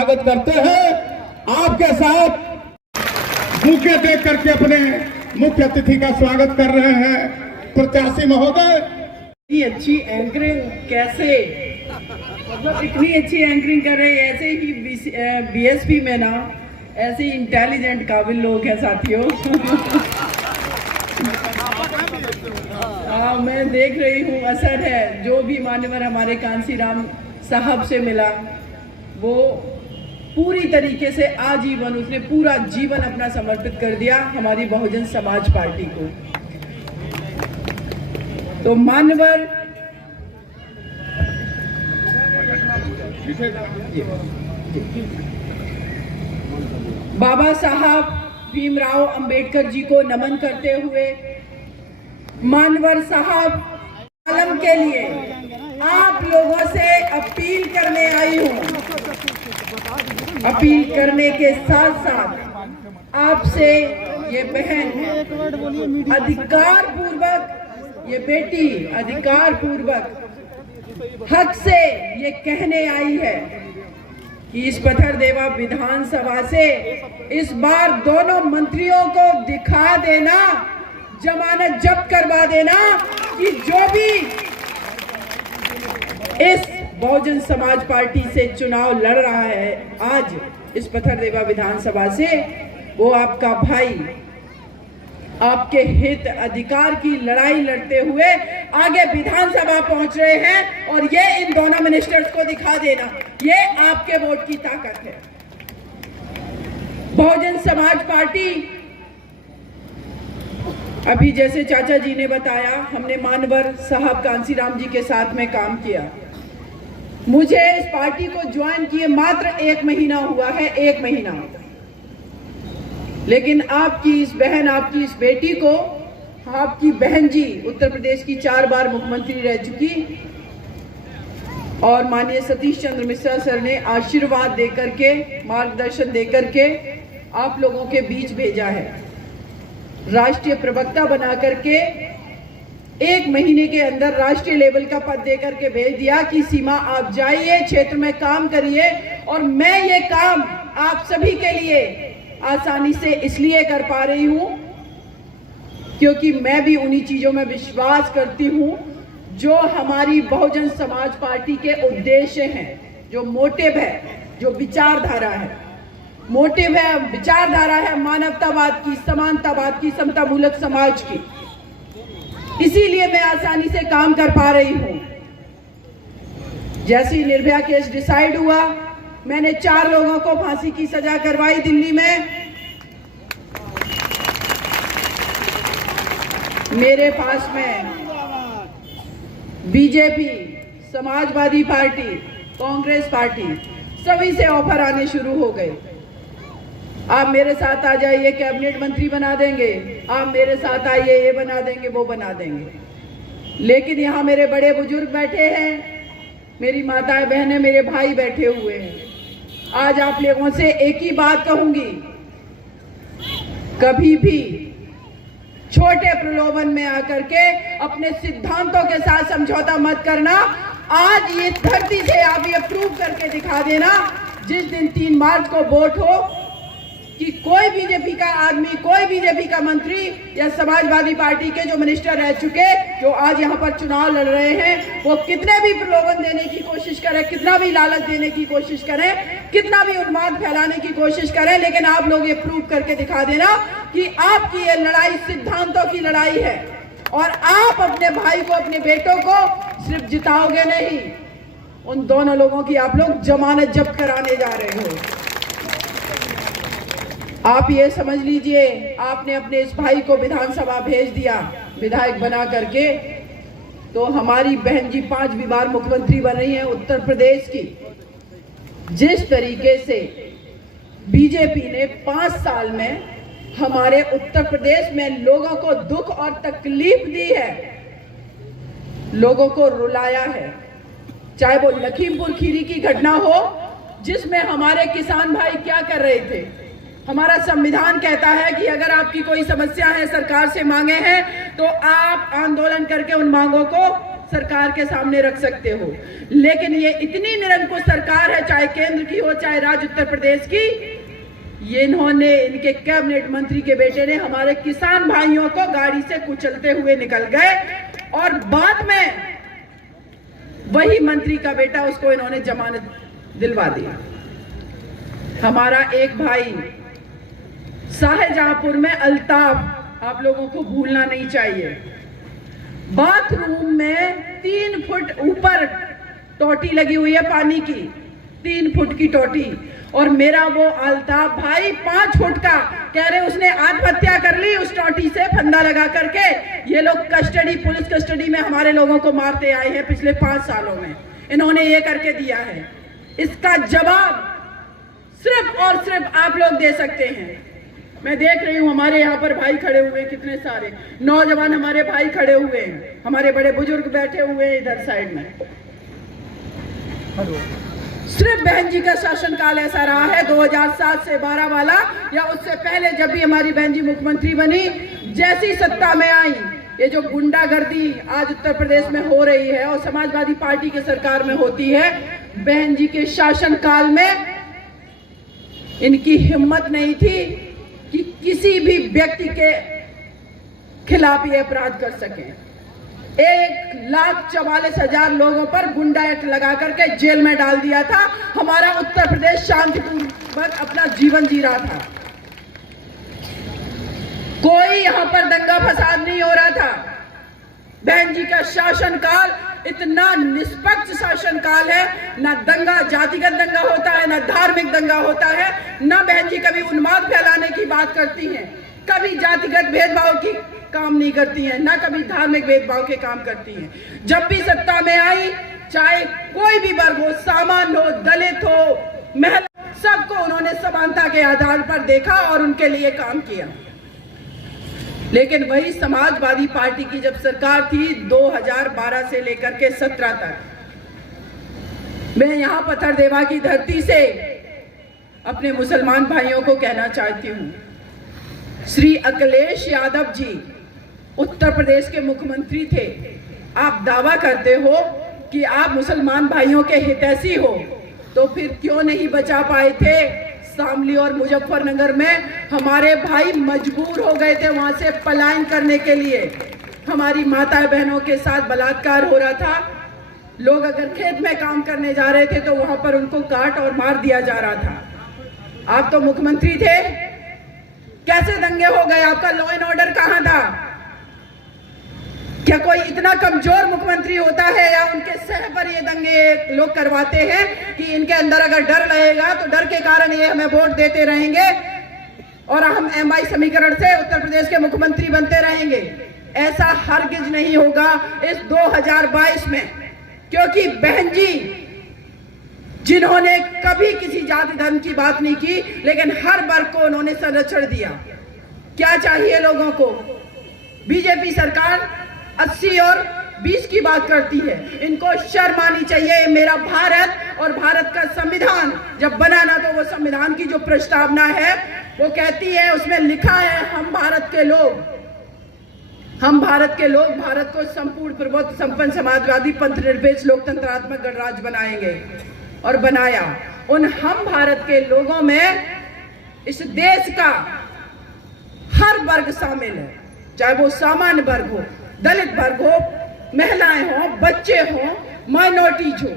स्वागत करते हैं। आपके साथ बुके देख करके अपने मुख्य अतिथि का स्वागत कर रहे हैं प्रत्याशी महोदय। इतनी अच्छी एंकरिंग कैसे, मतलब इतनी अच्छी एंकरिंग कर रहे हैं। ऐसे ही बीएसपी में ना ऐसे इंटेलिजेंट काबिल लोग हैं साथियों। हाँ, मैं देख रही हूँ असर है। जो भी मान्यवर हमारे कांसीराम साहब से मिला वो पूरी तरीके से आजीवन उसने पूरा जीवन अपना समर्पित कर दिया हमारी बहुजन समाज पार्टी को। तो मान्यवर बाबा साहब भीमराव अंबेडकर जी को नमन करते हुए मान्यवर साहब आलम के लिए आप लोगों से अपील करने आई हूं। अपील करने के साथ साथ आपसे ये बहन अधिकार पूर्वक, ये बेटी अधिकार पूर्वक हक से ये कहने आई है कि इस पत्थरदेवा विधानसभा से इस बार दोनों मंत्रियों को दिखा देना, जमानत जब्त करवा देना कि जो भी इस बहुजन समाज पार्टी से चुनाव लड़ रहा है आज इस पत्थरदेवा विधानसभा से, वो आपका भाई आपके हित अधिकार की लड़ाई लड़ते हुए आगे विधानसभा पहुंच रहे हैं। और ये इन दोनों मिनिस्टर्स को दिखा देना, ये आपके वोट की ताकत है। बहुजन समाज पार्टी, अभी जैसे चाचा जी ने बताया, हमने मान्यवर साहब कांसीराम जी के साथ में काम किया। मुझे इस पार्टी को ज्वाइन किए मात्र 1 महीना हुआ है, 1 महीना। लेकिन आपकी इस बहन, आपकी इस बेटी को, आपकी बहन जी उत्तर प्रदेश की 4 बार मुख्यमंत्री रह चुकी और माननीय सतीश चंद्र मिश्रा सर ने आशीर्वाद देकर के, मार्गदर्शन देकर के आप लोगों के बीच भेजा है। राष्ट्रीय प्रवक्ता बना करके 1 महीने के अंदर राष्ट्रीय लेवल का पद देकर के भेज दिया कि सीमा आप जाइए, क्षेत्र में काम करिए। और मैं ये काम आप सभी के लिए आसानी से इसलिए कर पा रही हूं क्योंकि मैं भी उन्हीं चीजों में विश्वास करती हूं जो हमारी बहुजन समाज पार्टी के उद्देश्य हैं, जो मोटिव है, जो विचारधारा है। मोटिव है, विचारधारा है मानवतावाद की, समानतावाद की, समतामूलक समाज की। इसीलिए मैं आसानी से काम कर पा रही हूं। जैसे ही निर्भया केस डिसाइड हुआ, मैंने 4 लोगों को फांसी की सजा करवाई दिल्ली में। मेरे पास में BJP, Samajwadi party, Congress party, सभी से ऑफर आने शुरू हो गए। आप मेरे साथ आ जाइए, कैबिनेट मंत्री बना देंगे, आप मेरे साथ आइए, ये बना देंगे, वो बना देंगे। लेकिन यहाँ मेरे बड़े बुजुर्ग बैठे हैं, मेरी माताएं बहनें, मेरे भाई बैठे हुए हैं। आज आप लोगों से एक ही बात कहूंगी, कभी भी छोटे प्रलोभन में आकर के अपने सिद्धांतों के साथ समझौता मत करना। आज ये धरती से आप ये प्रूव करके दिखा देना जिस दिन 3 मार्च को वोट हो कि कोई बीजेपी का आदमी, कोई बीजेपी का मंत्री या समाजवादी पार्टी के जो मिनिस्टर रह चुके, जो आज यहाँ पर चुनाव लड़ रहे हैं, वो कितने भी प्रलोभन देने की कोशिश करें, कितना भी लालच देने की कोशिश करें, कितना भी उन्माद फैलाने की कोशिश करें, लेकिन आप लोग ये प्रूव करके दिखा देना कि आपकी ये लड़ाई सिद्धांतों की लड़ाई है। और आप अपने भाई को, अपने बेटों को सिर्फ जिताओगे नहीं, उन दोनों लोगों की आप लोग जमानत जब्त कराने जा रहे हो। आप ये समझ लीजिए, आपने अपने इस भाई को विधानसभा भेज दिया विधायक बना करके, तो हमारी बहन जी 5 बार मुख्यमंत्री बन रही हैं उत्तर प्रदेश की। जिस तरीके से बीजेपी ने 5 साल में हमारे उत्तर प्रदेश में लोगों को दुख और तकलीफ दी है, लोगों को रुलाया है, चाहे वो लखीमपुर खीरी की घटना हो जिसमें हमारे किसान भाई क्या कर रहे थे। हमारा संविधान कहता है कि अगर आपकी कोई समस्या है, सरकार से मांगे हैं, तो आप आंदोलन करके उन मांगों को सरकार के सामने रख सकते हो, लेकिन ये इतनी निरंकुश सरकार है, चाहे केंद्र की हो चाहे राज्य उत्तर प्रदेश की, ये इन्होंने, इनके कैबिनेट मंत्री के बेटे ने हमारे किसान भाइयों को गाड़ी से कुचलते हुए निकल गए और बाद में वही मंत्री का बेटा, उसको इन्होंने जमानत दिलवा दिया। हमारा एक भाई शाहजहांपुर में अल्ताफ, आप लोगों को भूलना नहीं चाहिए, बाथरूम में 3 फुट ऊपर टोटी लगी हुई है पानी की, 3 फुट की टोटी, और मेरा वो अल्ताफ भाई 5 फुट का, कह रहे उसने आत्महत्या कर ली उस टोटी से फंदा लगा करके। ये लोग कस्टडी, पुलिस कस्टडी में हमारे लोगों को मारते आए हैं पिछले 5 सालों में, इन्होंने ये करके दिया है। इसका जवाब सिर्फ और सिर्फ आप लोग दे सकते हैं। मैं देख रही हूँ हमारे यहाँ पर भाई खड़े हुए, कितने सारे नौजवान हमारे भाई खड़े हुए हैं, हमारे बड़े बुजुर्ग बैठे हुए हैं इधर साइड में। सिर्फ बहन जी का शासनकाल ऐसा रहा है 2007 से 12 वाला, या उससे पहले जब भी हमारी बहन जी मुख्यमंत्री बनी, जैसी सत्ता में आई, ये जो गुंडागर्दी आज उत्तर प्रदेश में हो रही है और समाजवादी पार्टी की सरकार में होती है, बहन जी के शासनकाल में इनकी हिम्मत नहीं थी कि किसी भी व्यक्ति के खिलाफ ये अपराध कर सके। 1,44,000 लोगों पर गुंडा एक्ट लगा करके जेल में डाल दिया था। हमारा उत्तर प्रदेश शांतिपूर्वक अपना जीवन जी रहा था, कोई यहां पर दंगा फसाद नहीं हो रहा था। बहन जी का शासनकाल इतना निष्पक्ष शासनकाल है, ना दंगा, जातिगत दंगा होता है, ना धार्मिक दंगा होता है, ना बहन जी कभी उन्माद फैलाने की बात करती हैं, कभी जातिगत भेदभाव की काम नहीं करती हैं, ना कभी धार्मिक भेदभाव के काम करती हैं। जब भी सत्ता में आई, चाहे कोई भी वर्ग हो, सामान्य हो, दलित हो, महिला, सबको उन्होंने समानता के आधार पर देखा और उनके लिए काम किया। लेकिन वही समाजवादी पार्टी की जब सरकार थी 2012 से लेकर के 17 तक, मैं यहां पत्थरदेवा की धरती से अपने मुसलमान भाइयों को कहना चाहती हूं, श्री अखिलेश यादव जी उत्तर प्रदेश के मुख्यमंत्री थे। आप दावा करते हो कि आप मुसलमान भाइयों के हितैषी हो, तो फिर क्यों नहीं बचा पाए थे? शामली और मुजफ्फरनगर में हमारे भाई मजबूर हो गए थे वहां से पलायन करने के लिए। हमारी माता बहनों के साथ बलात्कार हो रहा था, लोग अगर खेत में काम करने जा रहे थे तो वहां पर उनको काट और मार दिया जा रहा था। आप तो मुख्यमंत्री थे, कैसे दंगे हो गए? आपका लॉ एंड ऑर्डर कहां था? क्या कोई इतना कमजोर मुख्यमंत्री होता है या उनके सह पर ये दंगे लोग करवाते हैं कि इनके अंदर अगर डर रहेगा तो डर के कारण ये हमें वोट देते रहेंगे और हम MI समीकरण से उत्तर प्रदेश के मुख्यमंत्री बनते रहेंगे? ऐसा हरगिज नहीं होगा इस 2022 में, क्योंकि बहन जी जिन्होंने कभी किसी जाति धर्म की बात नहीं की, लेकिन हर वर्ग को उन्होंने संरक्षण दिया। क्या चाहिए लोगों को? बीजेपी सरकार 80 और 20 की बात करती है, इनको शर्म आनी चाहिए। मेरा भारत और भारत का संविधान जब बना ना, तो वो संविधान की जो प्रस्तावना है वो कहती है, उसमें लिखा है हम भारत के लोग, भारत को संपूर्ण प्रबुद्ध संपन्न समाजवादी पंथ निरपेक्ष लोकतंत्रात्मक गणराज्य बनाएंगे। और बनाया। उन हम भारत के लोगों में इस देश का हर वर्ग शामिल है, चाहे वो सामान्य वर्ग हो, दलित वर्ग हो, महिलाएं हो, बच्चे हो, माइनॉरिटीज हो,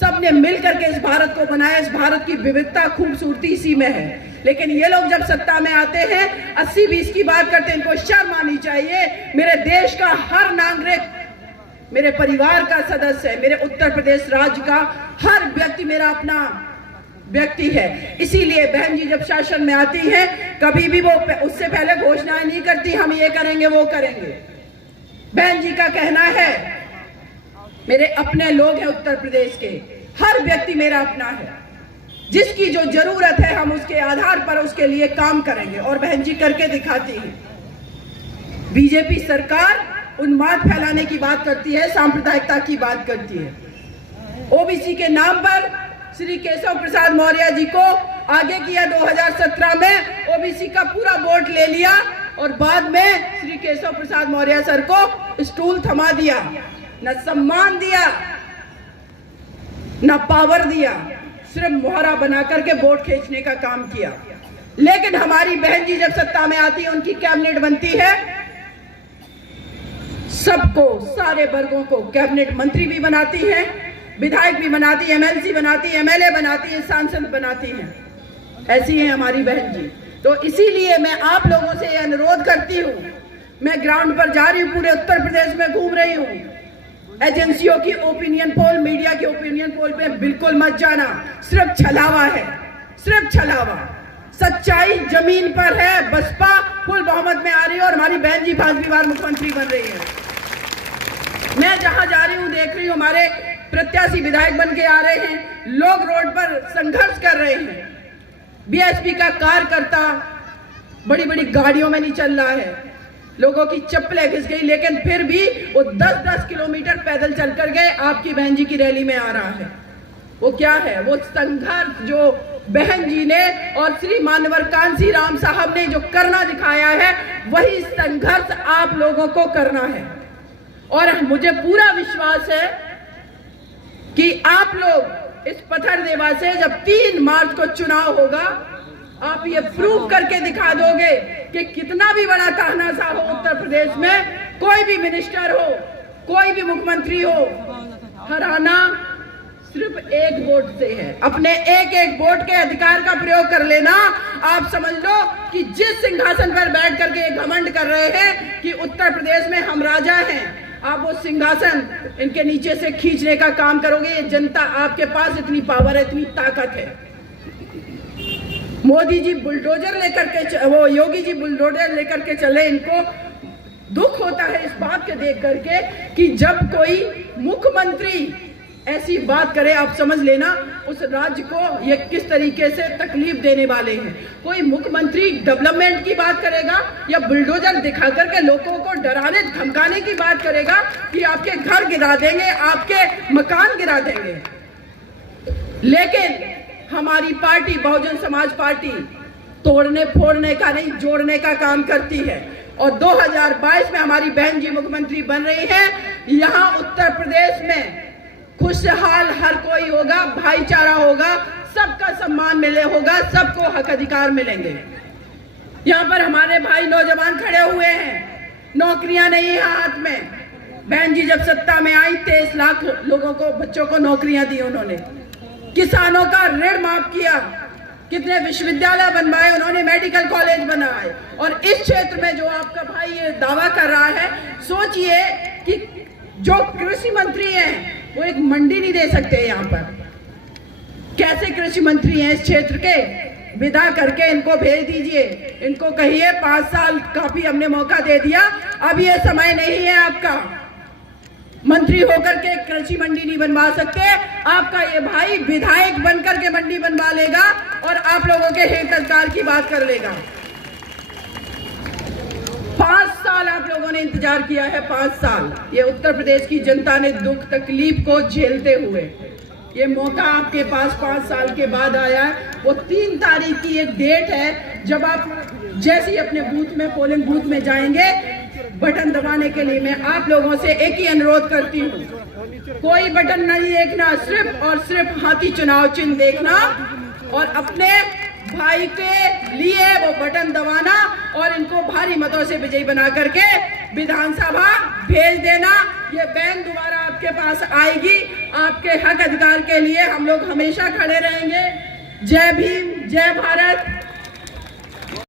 सबने मिलकर के इस भारत को बनाया। इस भारत की विविधता, खूबसूरती इसी में है। लेकिन ये लोग जब सत्ता में आते हैं 80-20 की बात करते हैं, इनको शर्म आनी चाहिए। मेरे देश का हर नागरिक मेरे परिवार का सदस्य है, मेरे उत्तर प्रदेश राज्य का हर व्यक्ति मेरा अपना व्यक्ति है। इसीलिए बहन जी जब शासन में आती है, कभी भी वो उससे पहले घोषणाएं नहीं करती हम ये करेंगे वो करेंगे। बहन जी का कहना है मेरे अपने लोग हैं उत्तर प्रदेश के, हर व्यक्ति मेरा अपना है, जिसकी जो जरूरत है हम उसके आधार पर उसके लिए काम करेंगे, और बहन जी करके दिखाती है। बीजेपी सरकार उन्माद फैलाने की बात करती है, सांप्रदायिकता की बात करती है। ओबीसी के नाम पर श्री केशव प्रसाद मौर्य जी को आगे किया 2017 में, ओबीसी का पूरा वोट ले लिया और बाद में श्री केशव प्रसाद मौर्य सर को स्टूल थमा दिया। न सम्मान दिया, न पावर दिया, सिर्फ मोहरा बना करके वोट खींचने का काम किया। लेकिन हमारी बहन जी जब सत्ता में आती है, उनकी कैबिनेट बनती है, सबको, सारे वर्गों को कैबिनेट मंत्री भी बनाती है, विधायक भी बनाती है, एमएलसी बनाती है, एमएलए बनाती है, सांसद बनाती है। ऐसी है हमारी बहन जी। तो इसीलिए मैं आप लोगों से यह अनुरोध करती हूँ, मैं ग्राउंड पर जा रही हूँ, पूरे उत्तर प्रदेश में घूम रही हूँ। एजेंसियों की ओपिनियन पोल, मीडिया की ओपिनियन पोल पे बिल्कुल मत जाना, सिर्फ छलावा है, सिर्फ छलावा। सच्चाई जमीन पर है। बसपा फुल बहुमत में आ रही है और हमारी बहन जी 5वीं बार मुख्यमंत्री बन रही है। मैं जहां जा रही हूं, देख रही हूं, हमारे प्रत्याशी विधायक बन के आ रहे हैं, लोग रोड पर संघर्ष कर रहे हैं। बीएसपी का कार्यकर्ता बड़ी बड़ी गाड़ियों में नहीं चल रहा है, लोगों की चप्पलें घिस गई, लेकिन फिर भी वो 10-10 किलोमीटर पैदल चल कर गए, आपकी बहन जी की रैली में आ रहा है। वो क्या है? वो संघर्ष जो बहन जी ने और श्री मानवर कांसी राम साहब ने जो करना दिखाया है, वही संघर्ष आप लोगों को करना है। और मुझे पूरा विश्वास है कि आप लोग इस पत्थरदेवा से जब 3 मार्च को चुनाव होगा, आप ये प्रूव करके दिखा दोगे कि कितना भी बड़ा तानाशाह हो उत्तर प्रदेश में, कोई भी मिनिस्टर हो, कोई भी मुख्यमंत्री हो, हराना सिर्फ एक वोट से है। अपने एक वोट के अधिकार का प्रयोग कर लेना। आप समझ लो कि जिस सिंहासन पर बैठ करके ये घमंड कर रहे हैं कि उत्तर प्रदेश में हम राजा हैं, आप वो सिंहासन इनके नीचे से खींचने का काम करोगे। ये जनता, आपके पास इतनी पावर है, इतनी ताकत है। मोदी जी बुलडोजर लेकर के, वो योगी जी बुलडोजर लेकर के चले। इनको दुख होता है इस बात के देख करके कि जब कोई मुख्यमंत्री ऐसी बात करे, आप समझ लेना उस राज्य को ये किस तरीके से तकलीफ देने वाले हैं। कोई मुख्यमंत्री डेवलपमेंट की बात करेगा या बुलडोजर दिखा करके लोगों को डराने धमकाने की बात करेगा कि आपके घर गिरा देंगे, आपके मकान गिरा देंगे। लेकिन हमारी पार्टी बहुजन समाज पार्टी तोड़ने फोड़ने का नहीं, जोड़ने का काम करती है। और 2022 में हमारी बहन जी मुख्यमंत्री बन रही है। यहाँ उत्तर प्रदेश में खुशहाल हर कोई होगा, भाईचारा होगा, सबका सम्मान मिले होगा, सबको हक अधिकार मिलेंगे। यहाँ पर हमारे भाई नौजवान खड़े हुए हैं, नौकरियां नहीं है हाथ में। बहन जी जब सत्ता में आई 23 लाख लोगों को, बच्चों को नौकरियां दी उन्होंने, किसानों का ऋण माफ किया, कितने विश्वविद्यालय बनवाए उन्होंने, मेडिकल कॉलेज बनाए। और इस क्षेत्र में जो आपका भाई ये दावा कर रहा है, सोचिए कि जो कृषि मंत्री हैं वो एक मंडी नहीं दे सकते यहाँ पर। कैसे कृषि मंत्री हैं इस क्षेत्र के? विदा करके इनको भेज दीजिए, इनको कहिए 5 साल काफी हमने मौका दे दिया, अब ये समय नहीं है आपका। मंत्री होकर के कृषि मंडी नहीं बनवा सकते। आपका ये भाई विधायक बनकर के मंडी बनवा लेगा और आप लोगों के हित अधिकार की बात कर लेगा। 5 साल आप लोगों ने इंतजार किया है, 5 साल। ये उत्तर प्रदेश की जनता ने दुख तकलीफ को झेलते हुए ये मौका आपके पास 5 साल के बाद आया है। वो 3 तारीख की एक डेट है, जब आप जैसे ही अपने बूथ में, पोलिंग बूथ में जाएंगे, बटन दबाने के लिए मैं आप लोगों से एक ही अनुरोध करती हूँ, कोई बटन नहीं देखना, सिर्फ और सिर्फ हाथी चुनाव चिन्ह देखना और अपने भाई के लिए वो बटन दबाना और इनको भारी मतों से विजयी बना करके विधानसभा भेज देना। ये बहन दोबारा आपके पास आएगी। आपके हक अधिकार के लिए हम लोग हमेशा खड़े रहेंगे। जय भीम, जय भारत।